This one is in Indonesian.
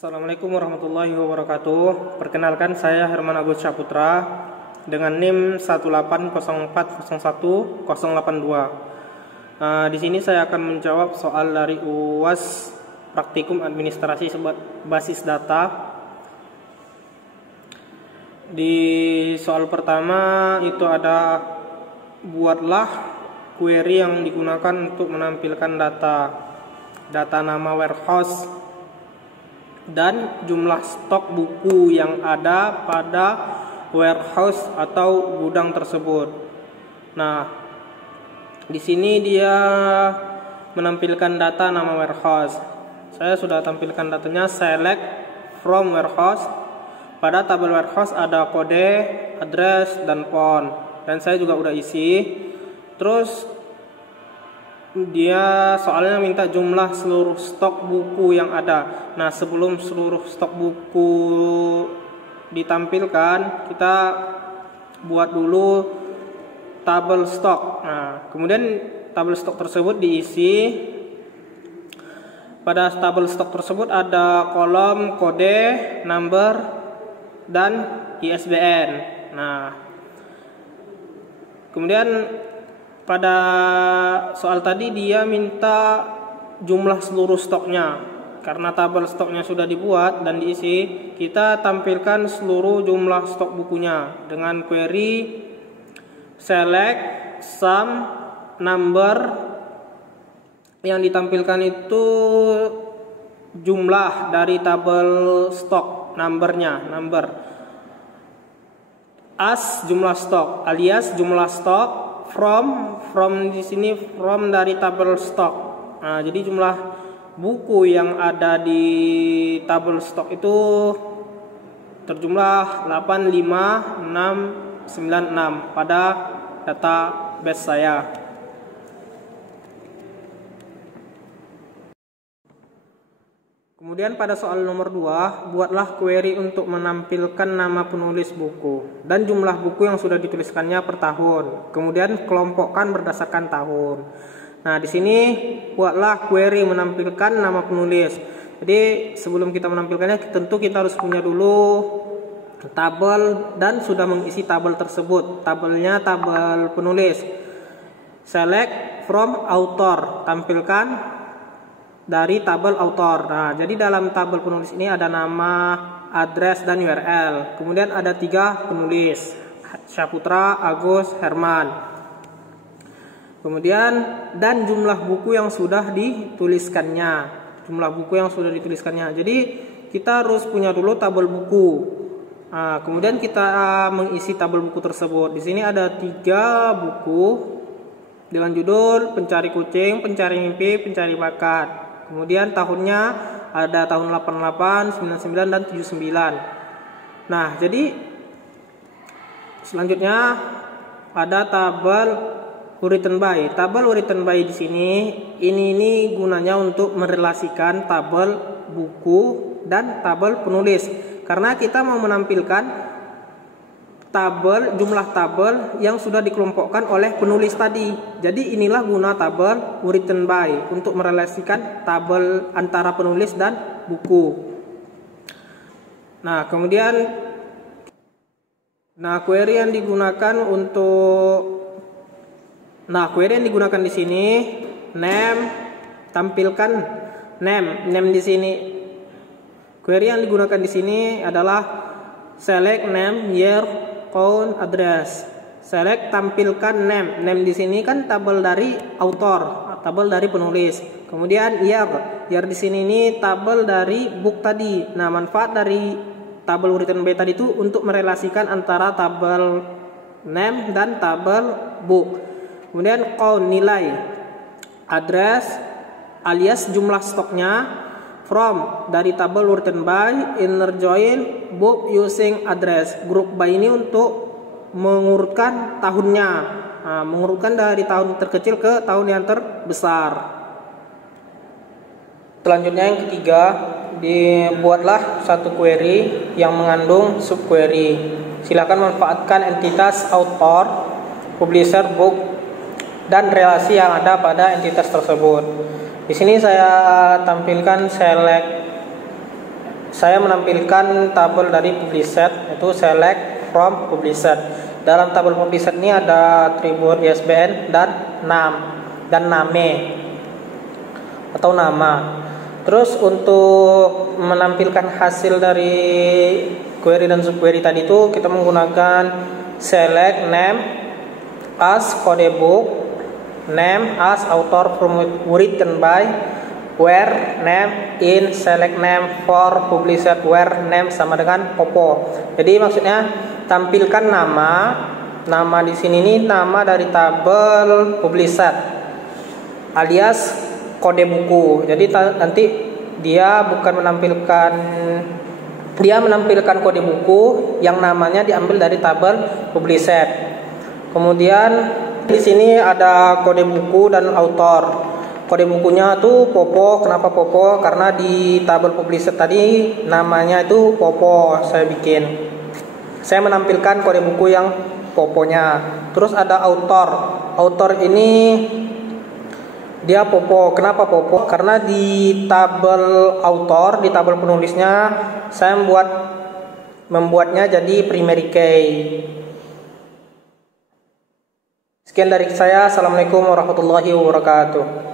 Assalamualaikum warahmatullahi wabarakatuh. Perkenalkan, saya Herman Agus Syaputra dengan NIM 180401082. Di sini saya akan menjawab soal dari UAS Praktikum Administrasi Basis Data. Di soal pertama itu ada buatlah query yang digunakan untuk menampilkan data nama warehouse dan jumlah stok buku yang ada pada warehouse atau gudang tersebut. Nah, di sini dia menampilkan data nama warehouse. Saya sudah tampilkan datanya, select from warehouse. Pada tabel warehouse ada kode, address, dan phone. Dan saya juga udah isi. Terus dia soalnya minta jumlah seluruh stok buku yang ada. Nah, sebelum seluruh stok buku ditampilkan, kita buat dulu tabel stok. Nah, kemudian tabel stok tersebut diisi. Pada tabel stok tersebut ada kolom kode, number, dan ISBN. Nah, kemudian pada soal tadi dia minta jumlah seluruh stoknya. Karena tabel stoknya sudah dibuat dan diisi, kita tampilkan seluruh jumlah stok bukunya dengan query select sum number. Yang ditampilkan itu jumlah dari tabel stok, number. As jumlah stok, alias jumlah stok. From di sini from dari tabel stok. Nah, jadi jumlah buku yang ada di tabel stok itu terjumlah 85696 pada database saya. Kemudian pada soal nomor 2, buatlah query untuk menampilkan nama penulis buku dan jumlah buku yang sudah dituliskannya per tahun. Kemudian kelompokkan berdasarkan tahun. Nah, di sini buatlah query menampilkan nama penulis. Jadi sebelum kita menampilkannya, tentu kita harus punya dulu tabel dan sudah mengisi tabel tersebut. Tabelnya tabel penulis. Select from author, tampilkan dari tabel author. Nah, jadi dalam tabel penulis ini ada nama, address, dan URL. Kemudian ada 3 penulis, Syaputra, Agus, Herman. Kemudian dan jumlah buku yang sudah dituliskannya. Jadi kita harus punya dulu tabel buku. Nah, kemudian kita mengisi tabel buku tersebut. Di sini ada 3 buku dengan judul Pencari Kucing, Pencari Mimpi, Pencari Bakat. Kemudian tahunnya ada tahun 88, 99, dan 79. Nah, jadi selanjutnya ada tabel written by. Tabel written by di sini ini gunanya untuk merelasikan tabel buku dan tabel penulis. Karena kita mau menampilkan jumlah tabel yang sudah dikelompokkan oleh penulis tadi. Jadi inilah guna tabel written by, untuk merelasikan tabel antara penulis dan buku. Nah, kemudian query yang digunakan di sini name, tampilkan name di sini. Query yang digunakan di sini adalah select name, year, count, address. Select, tampilkan name di sini kan tabel dari author, tabel dari penulis. Kemudian year di sini ini tabel dari book tadi. Nah, manfaat dari tabel written by tadi itu untuk merelasikan antara tabel name dan tabel book. Kemudian count, nilai. Address alias jumlah stoknya. From dari tabel written by, inner join book using address. Group by ini untuk mengurutkan tahunnya. Nah, mengurutkan dari tahun terkecil ke tahun yang terbesar. Selanjutnya yang ketiga, dibuatlah satu query yang mengandung subquery. Silakan manfaatkan entitas author, publisher, book, dan relasi yang ada pada entitas tersebut. Di sini saya tampilkan select saya menampilkan tabel dari published, itu select from published. Dalam tabel published ini ada atribut ISBN dan name atau nama. Terus untuk menampilkan hasil dari query dan subquery tadi itu kita menggunakan select name as codebook, name as author from written by, where name in select name for published, where name sama dengan popo. Jadi maksudnya tampilkan nama di sini nih nama dari tabel published alias kode buku. Jadi nanti dia menampilkan kode buku yang namanya diambil dari tabel published. Kemudian di sini ada kode buku dan author. Kode bukunya tuh Popo. Kenapa Popo? Karena di tabel published tadi namanya itu Popo. Saya menampilkan kode buku yang Poponya. Terus ada author. Author ini dia Popo. Kenapa Popo? Karena di tabel author, di tabel penulisnya saya membuatnya jadi primary key. Sekian dari saya. Assalamualaikum warahmatullahi wabarakatuh.